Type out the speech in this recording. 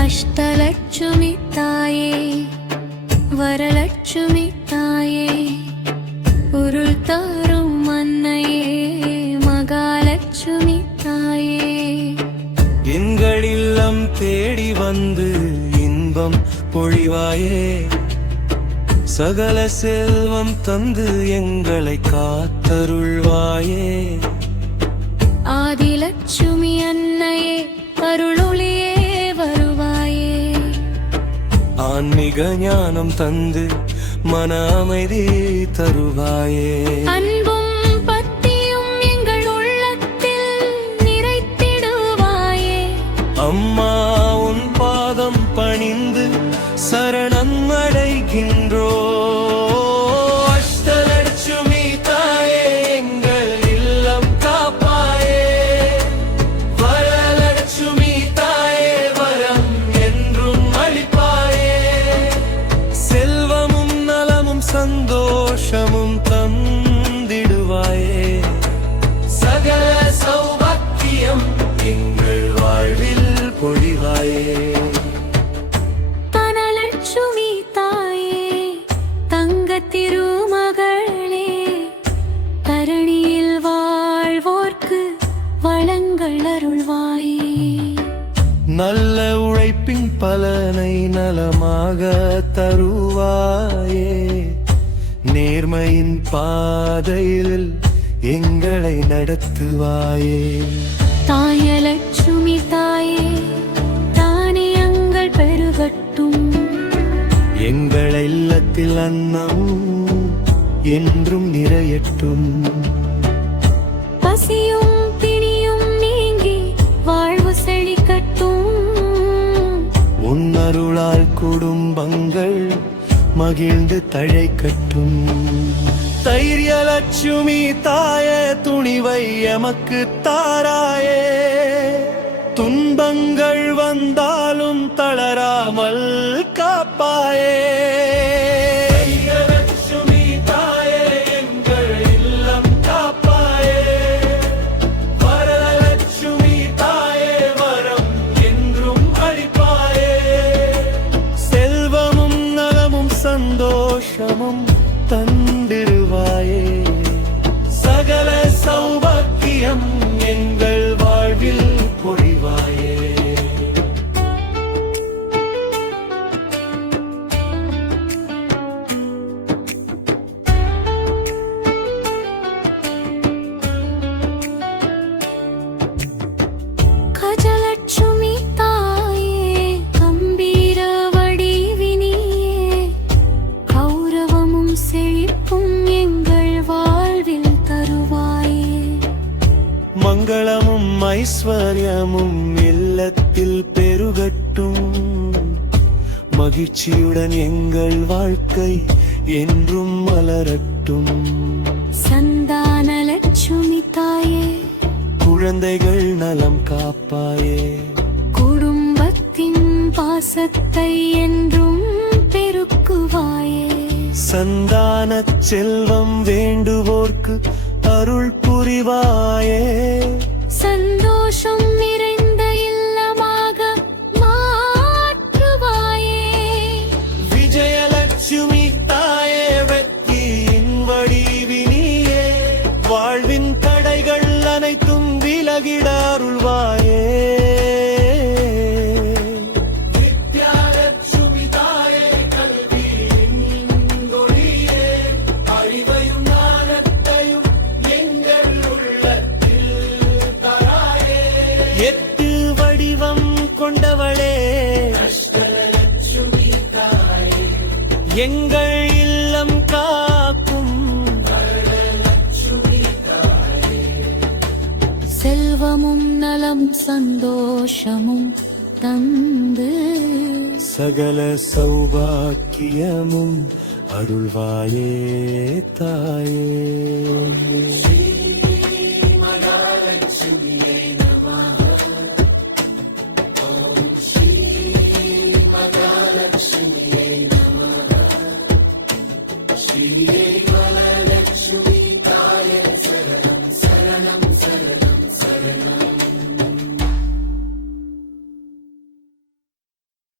அஷ்டலட்சுமி தாயே, வரலட்சுமி தாயே, பொருள் தரும் அன்னையே, மகாலட்சுமி தாயே, எங்கள் இல்லம் தேடி வந்து இன்பம் பொழிவாயே, சகல செல்வம் தந்து எங்களை காத்தருள்வாயே. ஆதிலட்சுமி அன்னையே, அருளொளியே வருவாயே, ஆன்மீக ஞானம் தந்து மன அமைதி தருவாயே. அன்பும் பக்தியும் எங்கள் உள்ளத்தில் நிறைத்திடுவாயே. அம்மா உன் பாதம் பணிந்து சரணம் அடைகின்றோ. அஷ்டலட்சுமி தாயே, எங்கள் இல்லம் காப்பாயே, வரலட்சுமி தாயே, வரம் என்றும் அளிப்பாயே, செல்வமும் நலமும் சந்தோஷமும் தந்திடுவாயே, சகல சௌபாக்கியம் எங்கள் வாழ்வில் பொழிவாயே. தனலட்சுமி தாயே, தங்க திருமகளே, தரணியில் வாழ்வோர்க்கு வளங்கள் அருள்வாயே. நல்ல உழைப்பின் பலனை நலமாக தருவாயே, நேர்மையின் பாதையில் எங்களை நடத்துவாயே. தாயலட்சுமி தாயே, தானியங்கள் பெருகட்டும், எங்கள் இல்லத்தில் அன்னம் என்றும் நிறையட்டும், பசியும் பிணியும் நீங்கி வாழ்வு செழிக்கட்டும், உன்னருளால் குடும்பங்கள் மகிழ்ந்து தழைக்கட்டும். தைரியலட்சுமி தாயே, துணிவை எமக்கு தாராயே, துன்பங்கள் வந்தாலும் தளராமல் காப்பாயே. தைரியலட்சுமி தாயே, எங்கள் இல்லம் காப்பாயே, வரலட்சுமி தாயே, வரம் என்றும் அளிப்பாயே, செல்வமும் நலமும் சந்தோஷமும் தந்திடுவாயே, சகல சௌபாக்கியம் எங்கள் வாழ்வில் பொழிவாயே. கஜலட்சுமி தாயே, கம்பீர வடிவினியே, கௌரவமும் செழிப்பும் எங்கள் வாழ்வில் தருவாயே. மங்களமும் ஐஸ்வர்யமும் இல்லத்தில் பெருகட்டும், மகிழ்ச்சியுடன் எங்கள் வாழ்க்கை என்றும் மலரட்டும். சந்தானலட்சுமி தாயே, குழந்தைகள் நலம் காப்பாயே, குடும்பத்தின் பாசத்தை என்றும் பெருக்குவாயே. சந்தான செல்வம் வேண்டுவோர்க்கு அருள் புரிவாயே, சந்தோஷம் நிறைந்த இல்லமாக மாற்றுவாயே. விஜயலட்சுமி தாயே, வெற்றியின் வடிவினியே, வாழ்வின் தடைகள் அனைத்தும் விலகிட அருள்வாயே. வித்யாலட்சுமி தாயே, கல்வியின் ஒளியே, அறிவையும் ஞானத்தையும் எங்கள் உள்ளத்தில் தராயே. எட்டு வடிவம் கொண்டவளே, அஷ்டலட்சுமி தாயே, எங்கள் இல்லம் காக்கும் வரலட்சுமி தாயே, செல்வமும் நலம் சந்தோஷமும் தந்து சகல சௌபாக்கியமும் அருள்வாயே தாயே. தாயே